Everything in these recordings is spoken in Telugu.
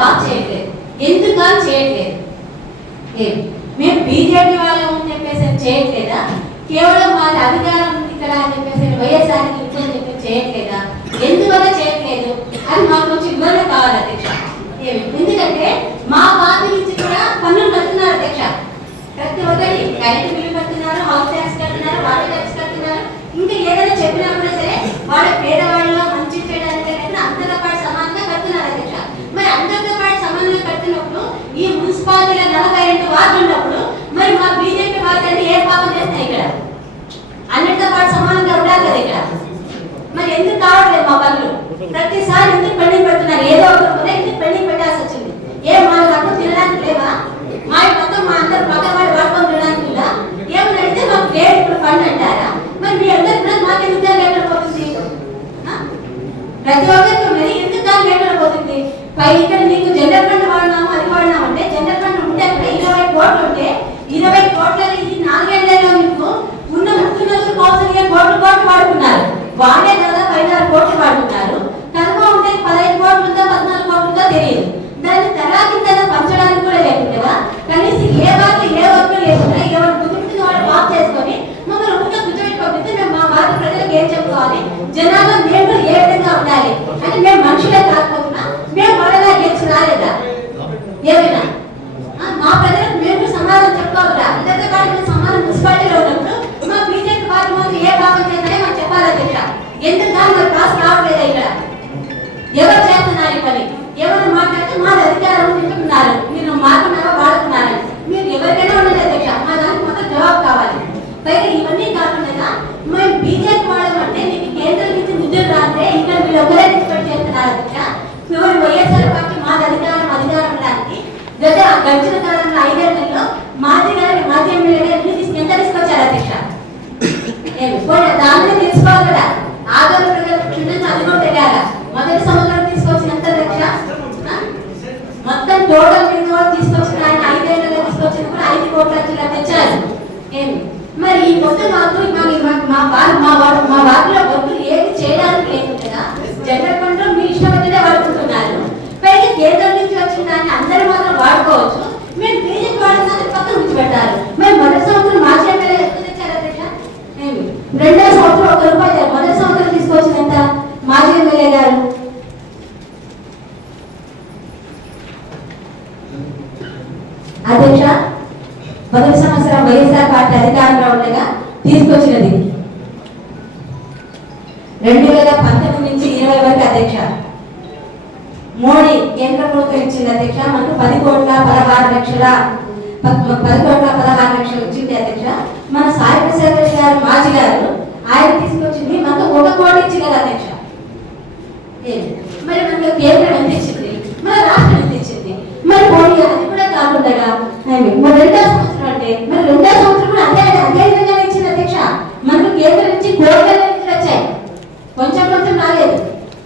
బాగా చేయట్లేదు. ఎందుకు చేయట్లేదు? మేము బీజేపీ వాళ్ళం అని చెప్పేసి చేయట్లేదా? కేవలం మాది అధికారం ఉంది ఇక్కడ అని చెప్పేసి వైఎస్ఆర్కి అని చెప్పి చేయట్లేదా? ఎందువల్ల చేయట్లేదు అని మాకు కొంచెం వివరణ కావాలి అధ్యక్ష. ఎందుకంటే మా పార్టీ నుంచి కూడా పన్నులు కడుతున్నారు అధ్యక్ష. ప్రతి ఒక్కరి కరెంట్ బిల్లు కడుతున్నారు, హౌస్ ట్యాక్స్ కడుతున్నారు, వాటర్ ట్యాక్స్ కడుతున్నారు. ఇంకా ఏదైనా చెప్పినా కూడా సరే వాళ్ళ పేదవాళ్ళు మంచి చేయడానికి అందరితో పాటు సమానంగా కడుతున్నారు అధ్యక్ష. మరి అందరితో పాటు సమానంగా కడుతున్నప్పుడు ఈ మున్సిపాలిటీలో 42 వార్డులు ఉన్నప్పుడు మరి మా బీజేపీ వార్డు ఏ పాపం చేస్తాయి ఇక్కడ? అన్నిటితో పాటు సమానంగా ఉండాలి కదా ఇక్కడ. మరి ఎందుకు కావట్లేదు మా పనులు? ప్రతిసారి ఎందుకు పెండింగ్ పెడుతున్నారు? ఏదో ఒక ఎందుకు పెండింగ్ పెట్టాల్సి వచ్చింది? మా డబ్బు తినడానికి లేవా? మా మొత్తం మా అందరు పక్క వాడి వాడుకొని తినడానికి లేదా? ఏమని అడిగితే మాకు లేదు ఇప్పుడు ఫండ్ అంటారా? మరి మీ అందరు కూడా మాకెందుకు లేకపోతుంది? ప్రతి ఒక్కరికి ఉన్నది ఎందుకు దాన్ని లేకపోతుంది? ఇక్కడ నీకు జనరల్ ఫండ్ వాడినాము అది వాడినాము అంటే జనరల్ ఫండ్ ఉంటే 20 కోట్లు ఉంటే 20 కోట్లని ఈ 4 ఏళ్లలో మీకు ఉన్న 30 కోట్లు వాడుకున్నారు. వాడే కదా 16 కోట్లు వాడుకున్నారు. కనుక ఉంటే 15 కోట్లుందో 14 కోట్లుందో తెలియదు. దాన్ని తరాకింత పంచడానికి కూడా లేదు కదా. కనీసం ఏ వర్క్ లేకుండా ఎవరు కుదురుతుంది వాళ్ళు వాక్ చేసుకొని మమ్మల్ని ఊరికే కూర్చోబెట్టి పంపిస్తే మేము మా వారి ప్రజలకు ఏం చెప్పుకోవాలి? జనాల్లో మేము ఏ విధంగా ఉండాలి అంటే మేము మనుషులే కాకపోతున్నా మేము వాళ్ళలా గెలిచి రాలేదా? ఏమైనా మా ప్రజలకు మేము సమాధానం చెప్పుకోవాలా? అందరితో పాటు మేము సమాధానం మున్సిపాలిటీలో ఉన్నప్పుడు మా బీజేపీ పార్టీ మాత్రం ఏ భాగం చేస్తారో మాకు చెప్పాలి అధ్యక్ష. ఎందుకు మరి పాస్ రావట్లేదా ఇక్కడ? ఎవరు చేస్తున్నారు ఈ పని? ఎవరు మాట్లాడితే మాది అధికారం తింటున్నారు, మీరు మాకున్నారో వాడుతున్నారని మీరు ఎవరికైనా ఉండదు అధ్యక్ష. మా దానికి మొత్తం జవాబు కావాలి. పైగా ఇవన్నీ కాకుండా మేము బీజేపీ వాడడం అంటే మీకు కేంద్రం నుంచి నిధులు రాస్తే ఇక్కడ మీరు ఒకరే ఎక్స్పెక్ట్ చేస్తున్నారు అధ్యక్ష. చివరి వైఎస్ఆర్ పార్టీ మాది అధికారం ఉండడానికి గడిచిన కాలంలో 5 ఏళ్లలో మాజీ ఎమ్మెల్యే గారు ఎంత తీసుకొచ్చారు అధ్యక్ష? దాన్ని తీసుకోవాలి కదా. ఆదరణ ప్రజలకు అది కూడా తెలియాలా? మొదటి సంవత్సరం తీసుకొచ్చినంత అధ్యక్ష మొత్తం టోటల్ మీద తీసుకొచ్చిన ఆయన 5 ఏళ్లలో తీసుకొచ్చిన కూడా 5 కోట్ల లక్షలు తెచ్చారు. మరి ఈ మొత్తం మా వార్డులో వర్కులు ఏమి చేయడానికి లేకుండా జనరల్ ఫండ్ మీ ఇష్టమైతే వాడుకుంటున్నారు. పైగా కేంద్రం నుంచి వచ్చిన దాన్ని అందరూ మాత్రం వాడుకోవచ్చు. మేము బీజేపీ వాడుతున్న పక్కన నుంచి పెట్టారు. మేము మొదటి సంవత్సరం మాజీ ఎమ్మెల్యే ఎక్కువ తెచ్చారు అధ్యక్ష. రెండో సంవత్సరం 1 రూపాయి మొదటి సంవత్సరం తీసుకొచ్చినంత మాజీ ఎమ్మెల్యే గారు. అధ్యక్ష మొదటి సంవత్సరం వైఎస్ఆర్ పార్టీ అధికారంలో ఉండగా తీసుకొచ్చినది 2019 నుంచి 20 వరకు అధ్యక్ష మోడీ కేంద్ర ప్రభుత్వం ఇచ్చింది అధ్యక్ష. మనకు 10,16,00,000 ఇచ్చింది అధ్యక్ష. మన సాయి ప్రసాద్ గారు మాజీ గారు ఆయన తీసుకొచ్చింది మనకు 1 కోటి ఇచ్చింది కదా అధ్యక్ష. మరి మనకు కేంద్రం ఎంత ఇచ్చింది, మన రాష్ట్రం ఎంత ఇచ్చింది? మరి మోడీ అది కూడా కాకుండా మరి రెండో సంవత్సరం అంటే మరి రెండో సంవత్సరం కూడా అదే విధంగా ఇచ్చింది అధ్యక్ష. మనకు కేంద్రం నుంచి కోట్ల నిధులు వచ్చాయి, కొంచెం రాలేదు.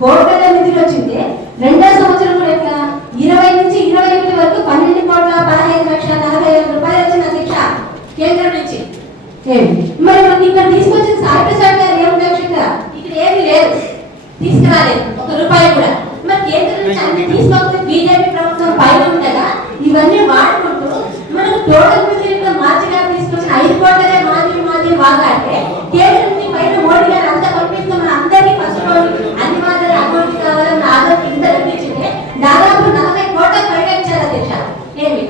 కోట్ల నిధులు వచ్చింది. రెండో సంవత్సరం కూడా ఎట్లా 20 నుంచి 21 వరకు 12,15,40,000 వచ్చింది అధ్యక్ష కేంద్రం నుంచి. మరి మనకి ఇక్కడ తీసుకొచ్చిన సాయి ప్రసాద్ గారు ఏముంది అధ్యక్ష? ఇక్కడ ఏమీ లేదు, తీసుకురాలేదు 1 రూపాయి కూడా. మరి కేంద్రం నుంచి అన్ని తీసుకోకపోతే బీజేపీ ప్రభుత్వం పైన ఉండగా ఇవన్నీ వాడుకుంటూ మనకు టోటల్ మీద మార్చి గారు తీసుకొచ్చిన 5 కోట్లనే మాది బాగా అంటే కేంద్రం నుంచి పైన మోడీ గారు అంతా పంపిస్తూ మన అందరికీ ఫస్ట్ అన్ని మాదిరి అకౌంట్ కావాలని ఆధార్ ఇంత ఇచ్చింటే దాదాపు 40 కోట్ల పైగా ఇచ్చారు అధ్యక్ష.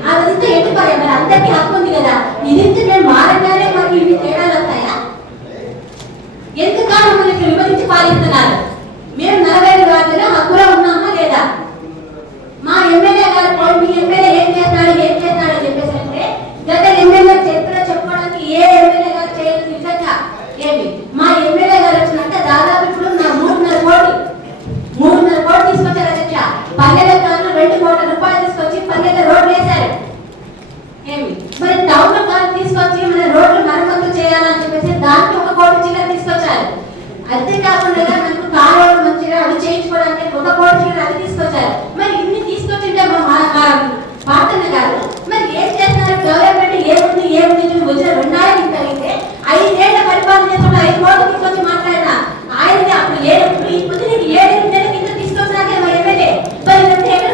అదంతా ఎటుకోలే మరి అందరికీ హక్కు ఉంది కదా. ఇది మేము మారంగానే మాకు ఇన్ని తేడాలు వస్తాయా? ఎందుకు మమ్మల్ని ఇక్కడ విభజించి పాలిస్తున్నారు? మేము 45 వార్డులో హక్కులో ఉన్నామా లేదా? మా ఎమ్మెల్యే గారు మీ ఎమ్మెల్యే ఏం చేస్తాడు అని చెప్పేసి అంటే గత ఎమ్మెల్యే చరిత్ర చెప్పుకోవడానికి ఏ ఎమ్మెల్యే గారు చేయలేదు నిజంగా. మా ఎమ్మెల్యే గారు వచ్చినాక దాదాపు ఇప్పుడు 3.5 కోట్లు తీసుకొచ్చారు అధ్యక్ష. పల్లెల కాలంలో 2 కోట్ల రూపాయలు తీసుకొచ్చి పల్లెల రోడ్లు వేశారు. మరి టౌన్ కాలం తీసుకొచ్చి మన రోడ్లు మరమ్మతులు చేయాలని చెప్పేసి దానికి 1 కోటి చిల్లర తీసుకొచ్చారు. అంతేకాకుండా మనకు కాలువలు మంచిగా అవి చేయించుకోవడానికి 1 కోటి చిల్లర అది తీసుకొచ్చారు. మరి ఇన్ని తీసుకొచ్చింటే మా పాటన్న గారు మరి ఏం చేస్తున్నారు? గవర్నమెంట్ ఏముంది వచ్చిన 2 ఏళ్ళు కలిగితే 5 ఏళ్ల పరిపాలన చేసుకుంటే 5 కోట్లు తీసుకొచ్చి మాట్లాడినా ఆయనకి అప్పుడు లేనప్పుడు ఇప్పుడు నీకు 7 ఏళ్ళ కింద తీసుకొచ్చినాకే మా ఎమ్మెల్యే మరి ఎక్కడ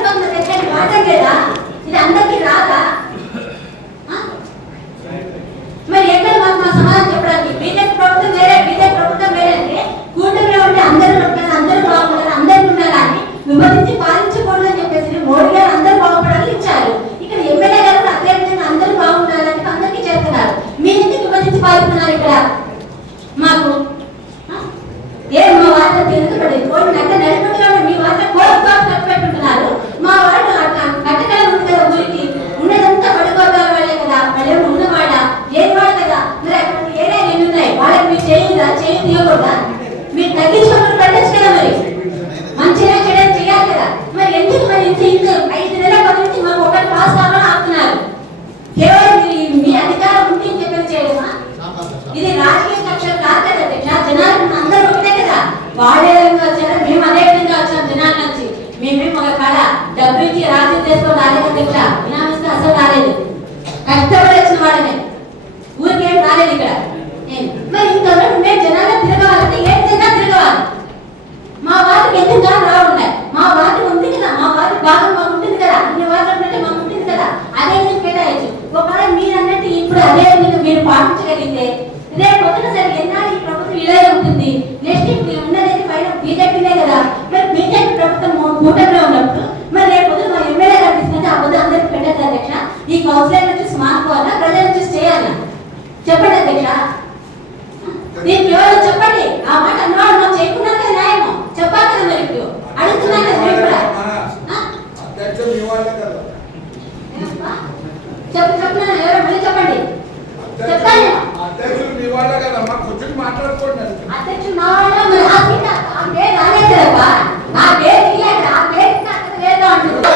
వార్డుకి ఎందుకు రా ఉన్నాయి? మా వార్డు ఉంది కదా, మా వార్డు బాగా మాకు ఉంటుంది కదా, మీ వార్డు అంటే మాకు ఉంటుంది కదా, అదే ఎందుకు కేటాయించు. ఒకవేళ మీరు అన్నట్టు ఇప్పుడు అదే మీరు పాటించగలిగితే రేపు పొద్దున సరే ఎన్నాళ్ళు ఈ ప్రభుత్వం ఇలాగే ఉంటుంది. నెక్స్ట్ ఇప్పుడు ఉన్నదైతే పైన బీజేపీనే కదా, మరి బీజేపీ ప్రభుత్వం కూటమిలో ఉన్నప్పుడు మరి రేపు పొద్దున మా ఎమ్మెల్యే గారు తీసుకుంటే ఆ పొద్దు అందరికి పెట్టారు అధ్యక్ష. ఈ కౌన్సిలర్ నుంచి మానుకోవాలా, ప్రజల నుంచి చేయాలా? చెప్పండి అధ్యక్ష, దీనికి ఎవరు చెప్పండి. ఆ మాట అన్నవాడు మనం చేయకున్నాక న్యాయము చెప్పాలి కదా. మరి ఇప్పుడు అడుగుతున్నాను కదా మీరు కూడా చెప్తున్నాను. ఎవరో మళ్ళీ చెప్పండి, చెప్తాను. అధ్యక్షుడు మా వాళ్ళ మరి ఆ సీట్ ఆ పేరు రాలేదు కదా, ఆ పేరు ఇయ్యాక ఆ పేరు లేదు అంటుంది.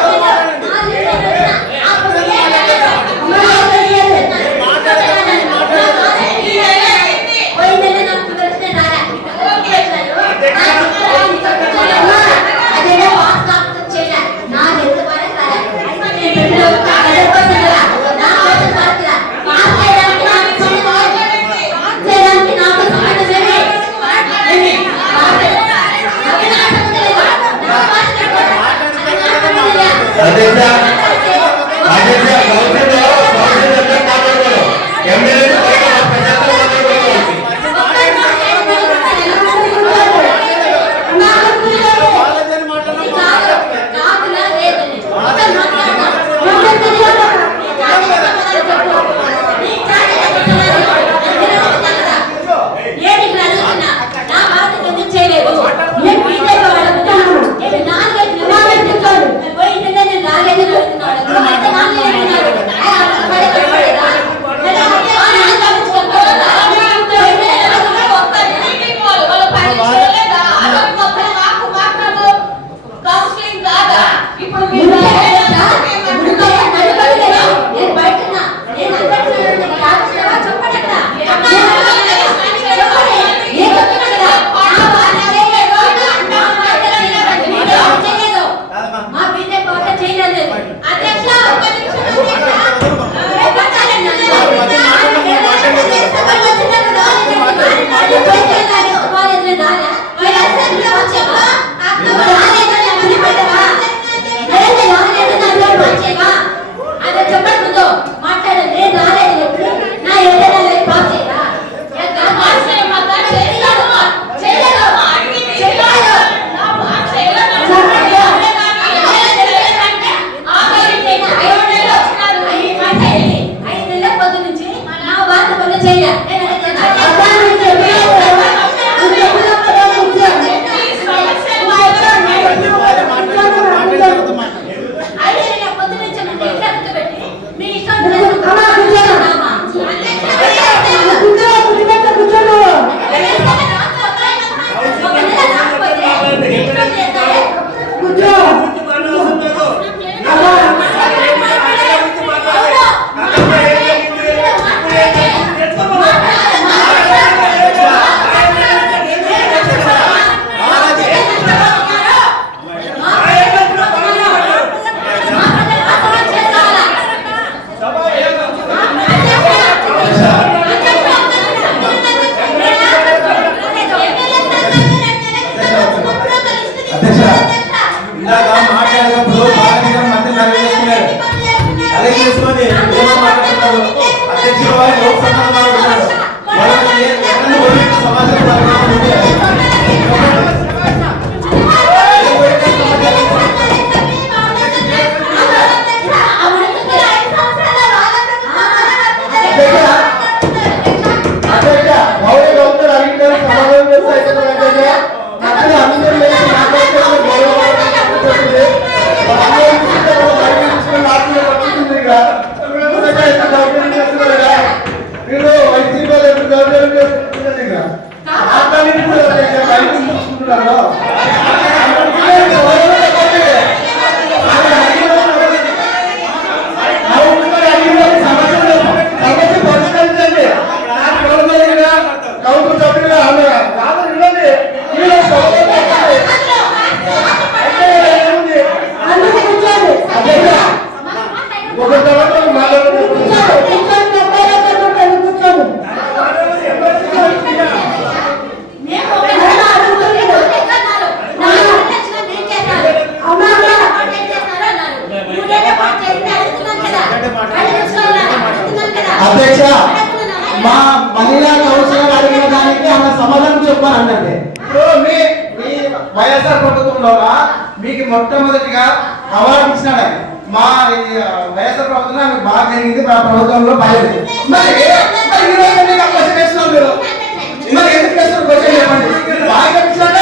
వైఎస్ఆర్ ప్రభుత్వంలో మీకు మొట్టమొదటిగా అవార్డు ఇచ్చినాడు ఆయన. మా వైఎస్ఆర్ ప్రభుత్వంలో మీకు బాగా జరిగింది, మా ప్రభుత్వంలో బాగాలేదు. మరి ఈ రోజు ఎందుకు ఆ క్వశ్చన్ వేస్తున్నారు మీరు? మరి ఎందుకు వేస్తున్నారు క్వశ్చన్ చెప్పండి. బాగా ఇచ్చినాక